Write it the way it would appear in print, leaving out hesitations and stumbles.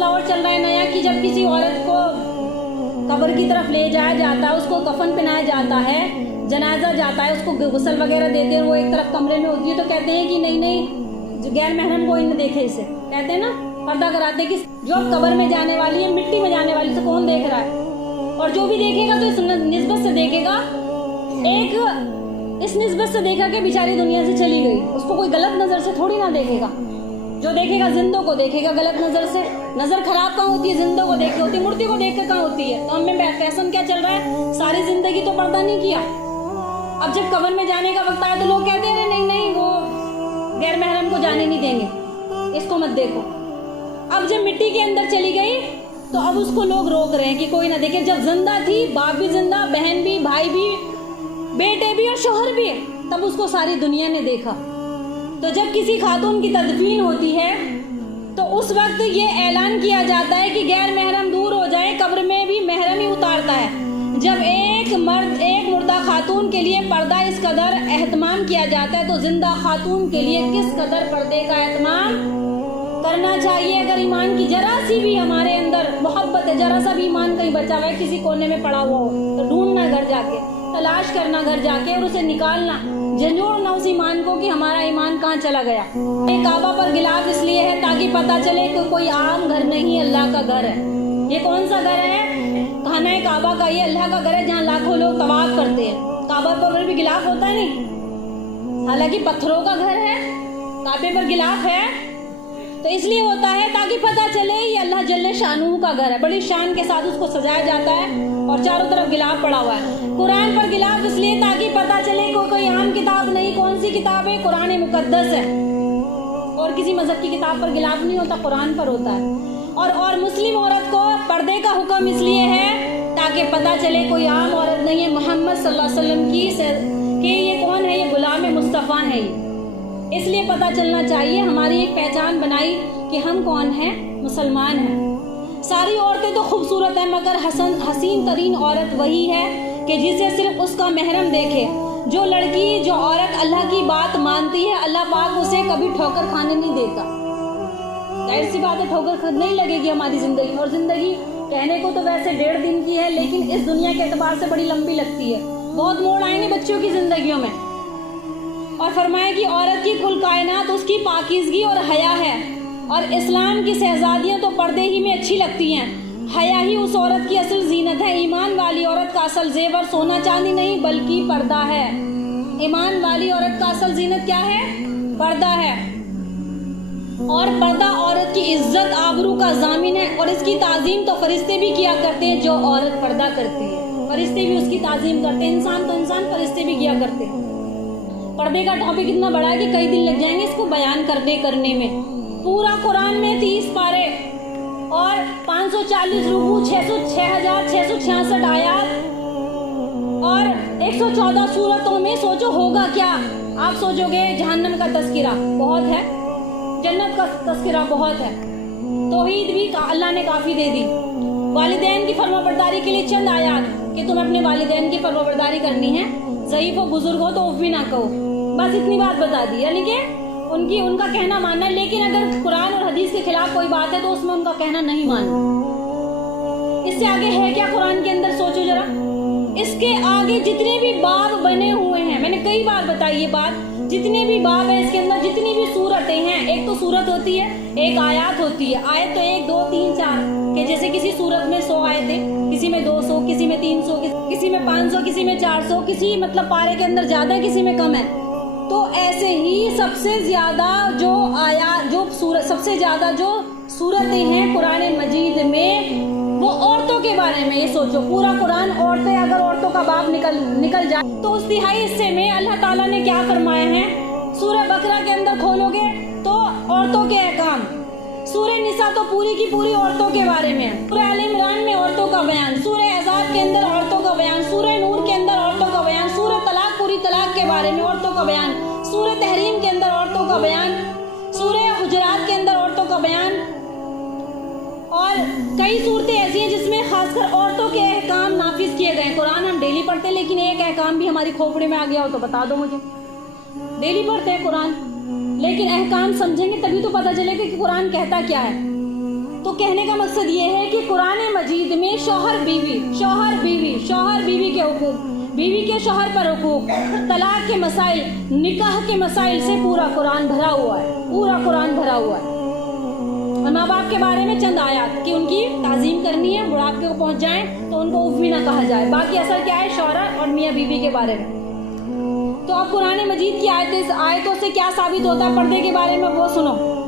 مسئلہ اور چل رہا ہے نیا کہ جب کسی عورت کو قبر کی طرف لے جایا جاتا ہے، اس کو کفن پہنایا جاتا ہے، جنازہ جاتا ہے، اس کو غسل وغیرہ دیتے ہیں، وہ ایک طرف کمرے میں ہوتی ہے، تو کہتے ہیں کہ نہیں غیر محرم کوئی نہ دیکھے اسے، کہتے ہیں نا پردہ کراتے کہ جو قبر میں جانے والی ہے، مٹی میں جانے والی سے کون دیکھ رہا ہے، اور جو بھی دیکھے گا تو اس نسبت سے دیکھے گا، ایک اس نسبت سے دیکھا کہ بیچاری دنیا سے چلی گئی، اس کو کوئی غلط نظر سے تھوڑی نہ دیکھے گا، جو دیکھے گا زندوں کو دیکھے گا غلط نظر سے۔ نظر خراب کہاں ہوتی ہے؟ زندوں کو دیکھ کے ہوتی ہے، مردے کو دیکھ کے کہاں ہوتی ہے؟ تو ہم میں فیشن کیا چل رہا ہے، ساری زندگی تو پردہ نہیں کیا، اب جب قبر میں جانے کا وقت آیا تو لوگ کہتے ہیں نہیں نہیں وہ غیر محرم کو جانے نہیں دیں گے، اس کو مت دیکھو۔ اب جب مٹی کے اندر چلی گئی تو اب اس کو لوگ روک رہے ہیں کہ کوئی نہ دیکھے، جب زندہ تھی، باپ بھی زندہ، بہن بھی، بھائی بھی، بیٹے بھی اور شوہر بھی، تب اس کو ساری دنیا نے دیکھا۔ تو جب کسی خاتون کی تدفین ہوتی ہے تو اس وقت یہ اعلان کیا جاتا ہے کہ غیر محرم دور ہو جائے، قبر میں بھی محرم ہی اتارتا ہے۔ جب ایک مردہ خاتون کے لیے پردہ اس قدر اہتمام کیا جاتا ہے تو زندہ خاتون کے لیے کس قدر پردے کا اہتمام کرنا چاہیے۔ اگر ایمان کی ذرا سی بھی ہمارے اندر محبت ہے، ذرا سا بھی ایمان کہیں بچا ہوا ہے، کسی کونے میں پڑا ہوا ہو تو ڈھونڈنا گھر جا کے، تلاش کرنا گھر جا کے اور اسے نکالنا، جھنجھوڑنا اس ایمان کو کہ ہمارا ایمان کہاں چلا گیا۔ یہ کعبہ پر غلاف اس لیے ہے تاکہ پتہ چلے کہ کوئی عام گھر نہیں، اللہ کا گھر ہے۔ یہ کون سا گھر ہے؟ خانہ کعبہ کا، یہ اللہ کا گھر ہے جہاں لاکھوں لوگ طواف کرتے ہیں۔ کعبہ پر بھی غلاف ہوتا ہے نہیں، حالانکہ پتھروں کا گھر ہے، کعبے پر غلاف ہے تو اس لیے ہوتا ہے تاکہ پتہ چلے یہ اللہ جل شانہ کا گھر ہے، بڑی شان کے ساتھ اس کو سجایا جاتا ہے اور چاروں طرف غلاف پڑا ہوا ہے۔ قرآن پر غلاف اس لیے تاکہ پتہ چلے کوئی عام کتاب نہیں، کون سی کتاب ہے؟ قرآن مقدس ہے، اور کسی مذہب کی کتاب پر غلاف نہیں ہوتا، قرآن پر ہوتا ہے۔ اور مسلم عورت کو پردے کا حکم اس لیے ہے تاکہ پتہ چلے کوئی عام عورت نہیں ہے، محمد صلی اللہ علیہ وسلم کی کہ یہ کون ہے، یہ غلام مصطفیٰ ہے۔ اس لیے پتہ چلنا چاہیے، ہماری ایک پہچان بنائی کہ ہم کون ہیں، مسلمان ہیں۔ ساری عورتیں تو خوبصورت ہیں مگر حسین ترین عورت وہی ہے کہ جسے صرف اس کا محرم دیکھے۔ جو لڑکی، جو عورت اللہ کی بات مانتی ہے، اللہ پاک اسے کبھی ٹھوکر کھانے نہیں دیتا۔ ظاہر سی بات ہے ٹھوکر نہیں لگے گی ہماری زندگی، اور زندگی کہنے کو تو ویسے 1.5 دن کی ہے لیکن اس دنیا کے اعتبار سے بڑی لمبی لگتی ہے، بہت موڑ آئیں گے بچوں کی زندگیوں میں۔ اور فرمایا کہ عورت کی کل کائنات اس کی پاکیزگی اور حیا ہے، اور اسلام کی شہزادیاں تو پردے ہی میں اچھی لگتی ہیں، حیا ہی اس عورت کی اصل زینت ہے۔ ایمان والی عورت کا اصل زیور سونا چاندی نہیں بلکہ پردہ ہے۔ ایمان والی عورت کا اصل زینت کیا ہے؟ پردہ ہے، اور پردہ عورت کی عزت آبرو کا ضامن ہے، اور اس کی تعظیم تو فرشتے بھی کیا کرتے ہیں جو عورت پردہ کرتی ہے، فرشتے بھی اس کی تعظیم کرتے ہیں، انسان تو انسان، فرشتے بھی کیا کرتے ہیں۔ پردے کا ٹاپک اتنا بڑا ہے کہ کئی دن لگ جائیں گے اس کو بیان کرنے میں۔ پورا قرآن میں 30 پارے اور 540 رکوع، 6666 آیات اور 114 سورتوں میں سوچو ہوگا کیا؟ آپ سوچو گے جہنم کا تذکرہ بہت ہے، جنت کا تذکرہ بہت ہے، توحید بھی اللہ نے کافی دے دی، والدین کی فرمانبرداری کے لیے چند آیات کہ تم اپنے والدین کی فرمانبرداری کرنی ہے، ضعیف و بزرگ ہو تو اف بھی نہ کہو، بس اتنی بات بتا دی، یعنی کہ ان کا کہنا ماننا ہے، لیکن اگر قرآن اور حدیث کے خلاف کوئی بات ہے تو اس میں ان کا کہنا نہیں ماننا۔ اس سے آگے ہے کیا قرآن کے اندر؟ سوچو ذرا، اس کے آگے جتنے بھی باب بنے ہوئے ہیں، میں نے کئی بار بتائی یہ بات، جتنے بھی باب ہیں اس کے اندر، جتنی بھی سورتیں ہیں، ایک تو سورت ہوتی ہے، ایک آیات ہوتی ہے، آیت تو 1 2 3 4، کہ جیسے کسی سورت میں 100 آیتیں، کسی میں 200، کسی میں 300، کسی میں 500، کسی میں 400، کسی مطلب پارے کے اندر زیادہ ہے، کسی میں کم ہے۔ تو ایسے ہی سب سے زیادہ جو سورتیں ہیں قرآن مجید میں وہ عورتوں کے بارے میں۔ یہ سوچو پورا قرآن عورتیں، اگر عورتوں کا باب نکل جائے تو اس تہائی حصے میں اللہ تعالیٰ نے کیا فرمایا ہے؟ سورہ بقرہ کے اندر کھولو گے تو عورتوں کے احکام، سورہ نساء تو پوری کی پوری عورتوں کے بارے میں، سورہ آل عمران میں عورتوں کا بیان، سورہ احزاب کے اندر عورتوں کا بیان، سورہ نور کے اندر عورتوں کا بیان، سورہ طلاق پوری طلاق کے بارے میں عورتوں کا بیان، سورہ تحریم کے اندر عورتوں کا بیان، سورہ حجرات کے اندر عورتوں کا بیان، اور کئی صورتیں ایسی ہیں جس میں خاص کر عورتوں کے احکام نافذ کیے گئے ہیں۔ قرآن ہم ڈیلی پڑھتے ہیں لیکن ایک احکام بھی ہماری کھوپڑی میں آ گیا ہو تو بتا دو مجھے۔ ڈیلی پڑھتے ہیں قرآن لیکن احکام سمجھیں گے تبھی تو پتہ چلے گا کہ قرآن کہتا کیا ہے۔ تو کہنے کا مقصد یہ ہے کہ قرآن مجید میں شوہر بیوی کے حقوق، بیوی کے شوہر پر حقوق، طلاق کے مسائل، نکاح کے مسائل سے پورا قرآن بھرا ہوا ہے، اور ماں باپ کے بارے میں چند آیات کہ ان کی تعظیم کرنی ہے، بڑھاپے کو پہنچ جائیں تو ان کو اف بھی نہ کہا جائے، باقی اثر کیا ہے شوہر اور میاں بیوی کے بارے میں۔ تو اب قرآن مجید کی آیتوں سے کیا ثابت ہوتا ہے پردے کے بارے میں وہ سنو۔